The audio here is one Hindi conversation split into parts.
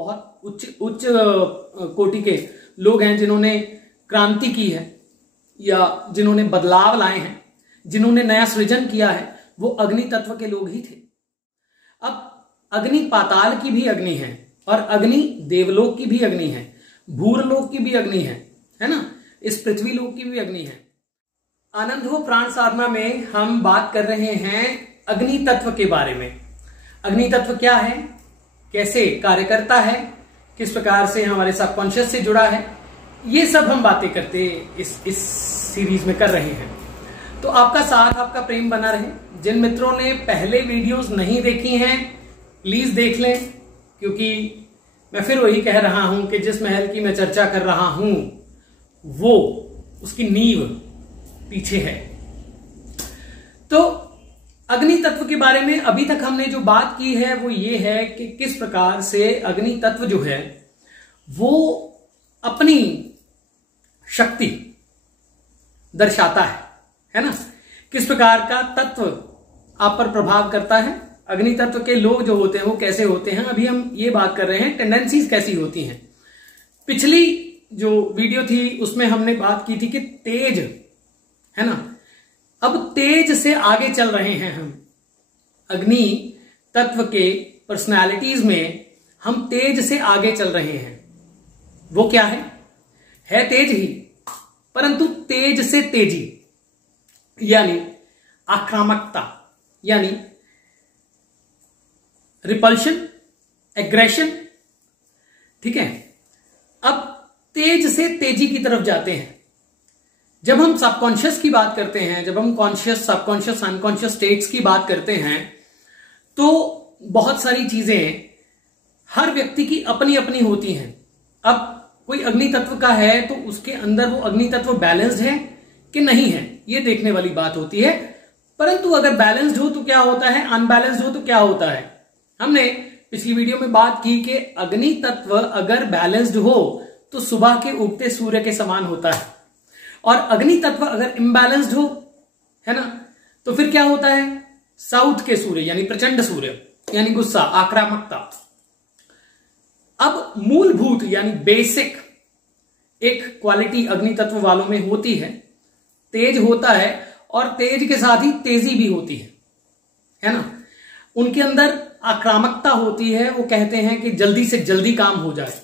बहुत उच्च कोटि के लोग हैं जिन्होंने क्रांति की है या जिन्होंने बदलाव लाए हैं, जिन्होंने नया सृजन किया है, वो अग्नि तत्व के लोग ही थे। अब अग्नि पाताल की भी अग्नि है और अग्नि देवलोक की भी अग्नि है, भूरलोक की भी अग्नि है ना, इस पृथ्वी लोक की भी अग्नि है। आनंद हो प्राण साधना में हम बात कर रहे हैं अग्नि तत्व के बारे में। अग्नि तत्व क्या है, कैसे कार्य करता है, किस प्रकार से हमारे सबकॉन्शियस से जुड़ा है, ये सब हम बातें करते इस सीरीज में कर रहे हैं। तो आपका साथ, आपका प्रेम बना रहे। जिन मित्रों ने पहले वीडियोस नहीं देखी हैं प्लीज देख लें, क्योंकि मैं फिर वही कह रहा हूं कि जिस महल की मैं चर्चा कर रहा हूं वो उसकी नींव पीछे है। तो अग्नि तत्व के बारे में अभी तक हमने जो बात की है वो ये है कि किस प्रकार से अग्नि तत्व जो है वो अपनी शक्ति दर्शाता है ना, किस प्रकार का तत्व आप पर प्रभाव करता है। अग्नि तत्व के लोग जो होते हैं वो कैसे होते हैं, अभी हम ये बात कर रहे हैं टेंडेंसीज कैसी होती हैं। पिछली जो वीडियो थी उसमें हमने बात की थी कि तेज है ना, अब तेज से आगे चल रहे हैं हम। अग्नि तत्व के पर्सनालिटीज में हम तेज से आगे चल रहे हैं। वो क्या है तेज ही, परंतु तेज से तेजी, यानी आक्रामकता, यानी रिपल्शन, एग्रेशन, ठीक है। अब तेज से तेजी की तरफ जाते हैं। जब हम सबकॉन्शियस की बात करते हैं, जब हम कॉन्शियस, सबकॉन्शियस, अनकॉन्शियस स्टेट्स की बात करते हैं, तो बहुत सारी चीजें हर व्यक्ति की अपनी अपनी होती हैं। अब कोई अग्नि तत्व का है तो उसके अंदर वो अग्नि तत्व बैलेंस्ड है कि नहीं है, ये देखने वाली बात होती है। परंतु अगर बैलेंस्ड हो तो क्या होता है, अनबैलेंस्ड हो तो क्या होता है। हमने पिछली वीडियो में बात की कि अग्नि तत्व अगर बैलेंस्ड हो तो सुबह के उगते सूर्य के समान होता है, और अग्नि तत्व अगर इम्बैलेंस्ड हो, है ना, तो फिर क्या होता है, साउथ के सूर्य यानी प्रचंड सूर्य, यानी गुस्सा, आक्रामकता। अब मूलभूत यानी बेसिक एक क्वालिटी अग्नि तत्व वालों में होती है, तेज होता है, और तेज के साथ ही तेजी भी होती है ना। उनके अंदर आक्रामकता होती है, वो कहते हैं कि जल्दी से जल्दी काम हो जाए।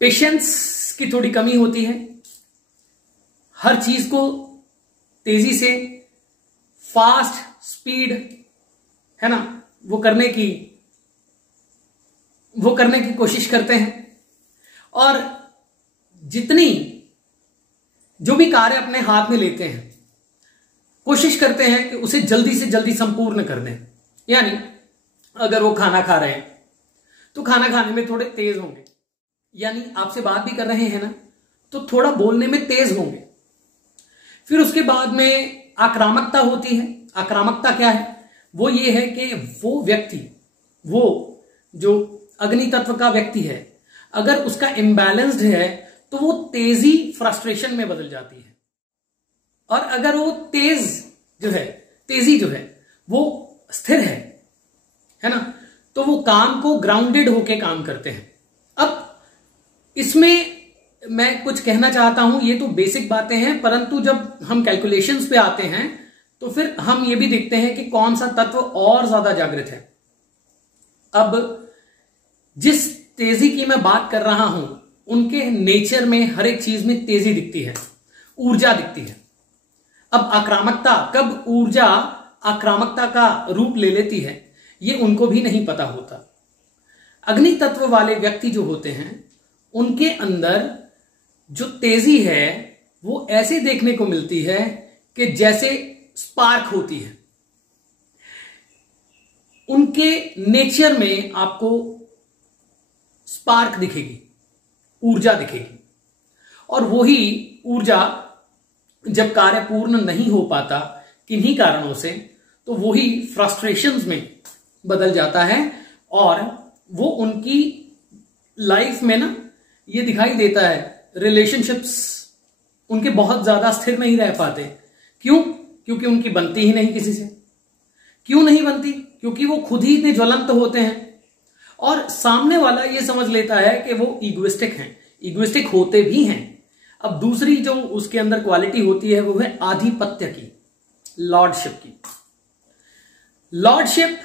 पेशेंस की थोड़ी कमी होती है, हर चीज को तेजी से, फास्ट स्पीड, है ना, वो करने की कोशिश करते हैं। और जो भी कार्य अपने हाथ में लेते हैं कोशिश करते हैं कि उसे जल्दी से जल्दी संपूर्ण कर दें। यानी अगर वो खाना खा रहे हैं तो खाना खाने में थोड़े तेज होंगे, यानी आपसे बात भी कर रहे हैं ना तो थोड़ा बोलने में तेज होंगे। फिर उसके बाद में आक्रामकता होती है। आक्रामकता क्या है, वो ये है कि वो व्यक्ति, वो जो अग्नि तत्व का व्यक्ति है, अगर उसका इम्बैलेंस्ड है तो वो तेजी फ्रस्ट्रेशन में बदल जाती है, और अगर वो तेजी जो है वो स्थिर है ना, तो वो काम को ग्राउंडेड होके काम करते हैं। अब इसमें मैं कुछ कहना चाहता हूं, ये तो बेसिक बातें हैं, परंतु जब हम कैलकुलेशंस पे आते हैं तो फिर हम ये भी देखते हैं कि कौन सा तत्व और ज्यादा जागृत है। अब जिस तेजी की मैं बात कर रहा हूं, उनके नेचर में हर एक चीज में तेजी दिखती है, ऊर्जा दिखती है। अब आक्रामकता, कब ऊर्जा आक्रामकता का रूप ले लेती है, ये उनको भी नहीं पता होता। अग्नि तत्व वाले व्यक्ति जो होते हैं, उनके अंदर जो तेजी है वो ऐसे देखने को मिलती है कि जैसे स्पार्क होती है। उनके नेचर में आपको स्पार्क दिखेगी, ऊर्जा दिखेगी, और वही ऊर्जा जब कार्य पूर्ण नहीं हो पाता किन्हीं कारणों से, तो वही फ्रस्ट्रेशंस में बदल जाता है। और वो उनकी लाइफ में ना ये दिखाई देता है, रिलेशनशिप्स उनके बहुत ज्यादा स्थिर नहीं रह पाते। क्यों? क्योंकि उनकी बनती ही नहीं किसी से। क्यों नहीं बनती? क्योंकि वो खुद ही इतने ज्वलंत होते हैं और सामने वाला ये समझ लेता है कि वो इगोइस्टिक हैं, इगोइस्टिक होते भी हैं। अब दूसरी जो उसके अंदर क्वालिटी होती है वो है आधिपत्य की, लॉर्डशिप की। लॉर्डशिप,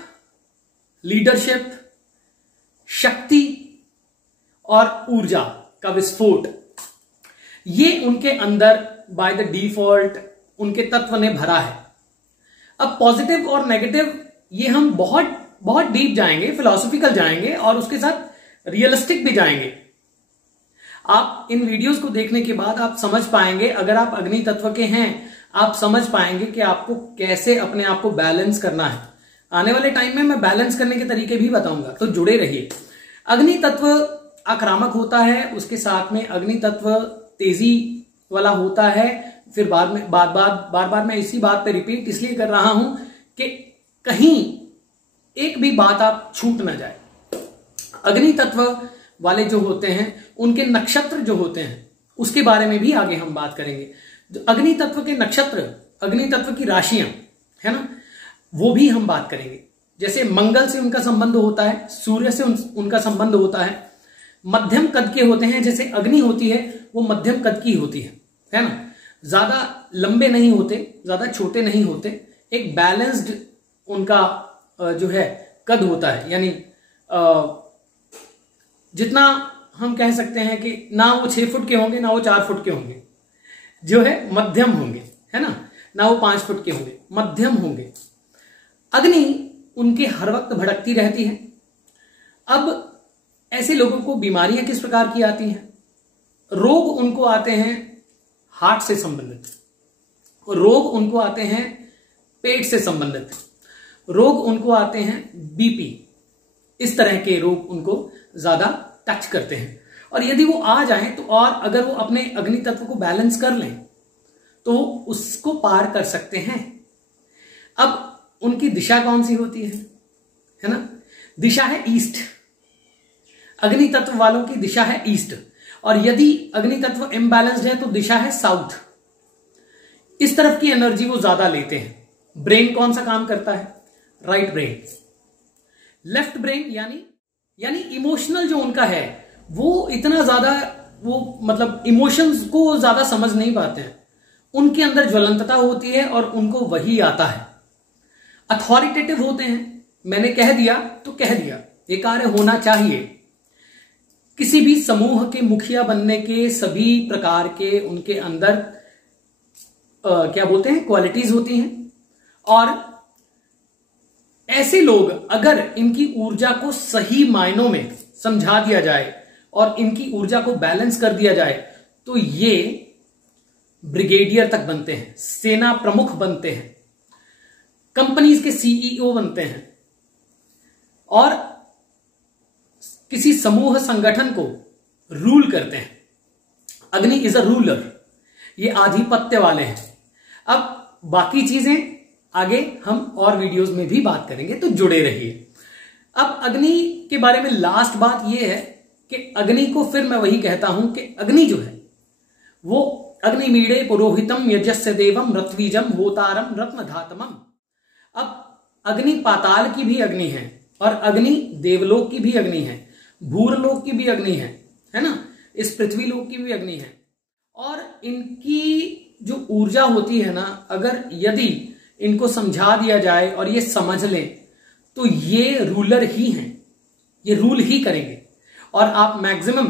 लीडरशिप, शक्ति और ऊर्जा का विस्फोट, ये उनके अंदर बाय द डिफॉल्ट उनके तत्व ने भरा है। अब पॉजिटिव और नेगेटिव ये हम बहुत बहुत डीप जाएंगे, फिलॉसफिकल जाएंगे और उसके साथ रियलिस्टिक भी जाएंगे। आप इन वीडियोस को देखने के बाद आप समझ पाएंगे, अगर आप अग्नि तत्व के हैं आप समझ पाएंगे कि आपको कैसे अपने आप को बैलेंस करना है। आने वाले टाइम में मैं बैलेंस करने के तरीके भी बताऊंगा, तो जुड़े रहिए। अग्नि तत्व आक्रामक होता है, उसके साथ में अग्नि तत्व तेजी वाला होता है। फिर बार बार मैं इसी बात पे रिपीट इसलिए कर रहा हूं कि कहीं एक भी बात आप छूट ना जाए। अग्नि तत्व वाले जो होते हैं उनके नक्षत्र जो होते हैं उसके बारे में भी आगे हम बात करेंगे। जो अग्नि तत्व के नक्षत्र, अग्नि तत्व की राशियां है ना, वो भी हम बात करेंगे। जैसे मंगल से उनका संबंध होता है, सूर्य से उनका संबंध होता है, मध्यम कद के होते हैं। जैसे अग्नि होती है वो मध्यम कद की होती है ना, ज्यादा लंबे नहीं होते, ज्यादा छोटे नहीं होते, एक बैलेंस्ड उनका जो है कद होता है। यानी जितना हम कह सकते हैं कि ना वो 6 फुट के होंगे ना वो 4 फुट के होंगे, जो है मध्यम होंगे, है ना वो 5 फुट के होंगे, मध्यम होंगे। अग्नि उनके हर वक्त भड़कती रहती है। अब ऐसे लोगों को बीमारियां किस प्रकार की आती हैं? रोग उनको आते हैं हार्ट से संबंधित, रोग उनको आते हैं पेट से संबंधित, रोग उनको आते हैं बीपी, इस तरह के रोग उनको ज्यादा टच करते हैं। और यदि वो आ जाएं तो, और अगर वो अपने अग्नि तत्व को बैलेंस कर लें तो उसको पार कर सकते हैं। अब उनकी दिशा कौन सी होती है ना? दिशा है ईस्ट। अग्नि तत्व वालों की दिशा है ईस्ट, और यदि अग्नि तत्व इम्बैलेंस्ड है तो दिशा है साउथ। इस तरफ की एनर्जी वो ज्यादा लेते हैं। ब्रेन कौन सा काम करता है? Right brain. लेफ्ट ब्रेन यानी इमोशनल जो उनका है वो इतना ज्यादा, वो मतलब इमोशंस को ज्यादा समझ नहीं पाते हैं। उनके अंदर ज्वलंतता होती है और उनको वही आता है। अथॉरिटेटिव होते हैं, मैंने कह दिया तो कह दिया, ये कार्य होना चाहिए। किसी भी समूह के मुखिया बनने के सभी प्रकार के उनके अंदर क्या बोलते हैं, क्वालिटीज होती हैं। और ऐसे लोग अगर इनकी ऊर्जा को सही मायनों में समझा दिया जाए और इनकी ऊर्जा को बैलेंस कर दिया जाए तो ये ब्रिगेडियर तक बनते हैं, सेना प्रमुख बनते हैं, कंपनीज के सीईओ बनते हैं और किसी समूह संगठन को रूल करते हैं। अग्नि इज अ रूलर, ये आधिपत्य वाले हैं। अब बाकी चीजें आगे हम और वीडियोस में भी बात करेंगे, तो जुड़े रहिए। अब अग्नि के बारे में लास्ट बात यह है कि अग्नि को फिर मैं वही कहता हूं कि अग्नि जो है वो अग्निमीडे पुरोहितम यजस्य देवम रत्वीजम होतारम रत्नधातमम। अब अग्नि पाताल की भी अग्नि है और अग्नि देवलोक की भी अग्नि है, भूरलोक की भी अग्नि है ना, इस पृथ्वी लोक की भी अग्नि है। और इनकी जो ऊर्जा होती है ना, अगर यदि इनको समझा दिया जाए और ये समझ लें तो ये रूलर ही हैं, ये रूल ही करेंगे। और आप मैक्सिमम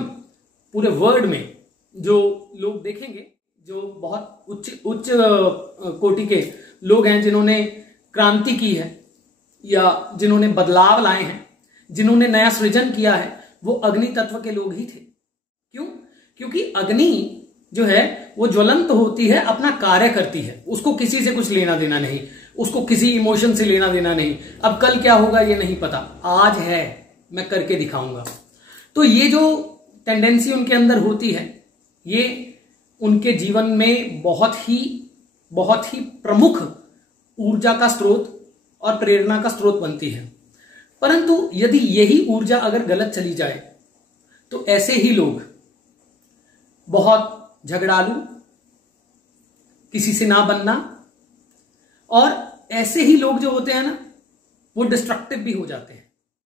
पूरे वर्ल्ड में जो लोग देखेंगे, जो बहुत उच्च कोटि के लोग हैं जिन्होंने क्रांति की है या जिन्होंने बदलाव लाए हैं, जिन्होंने नया सृजन किया है, वो अग्नि तत्व के लोग ही थे। क्यों? क्योंकि अग्नि जो है वो ज्वलंत होती है, अपना कार्य करती है, उसको किसी से कुछ लेना देना नहीं, उसको किसी इमोशन से लेना देना नहीं। अब कल क्या होगा ये नहीं पता, आज है, मैं करके दिखाऊंगा। तो ये जो टेंडेंसी उनके अंदर होती है ये उनके जीवन में बहुत ही प्रमुख ऊर्जा का स्रोत और प्रेरणा का स्रोत बनती है। परंतु यदि यही ऊर्जा अगर गलत चली जाए तो ऐसे ही लोग बहुत झगड़ालू, किसी से ना बनना, और ऐसे ही लोग जो होते हैं ना वो डिस्ट्रक्टिव भी हो जाते हैं।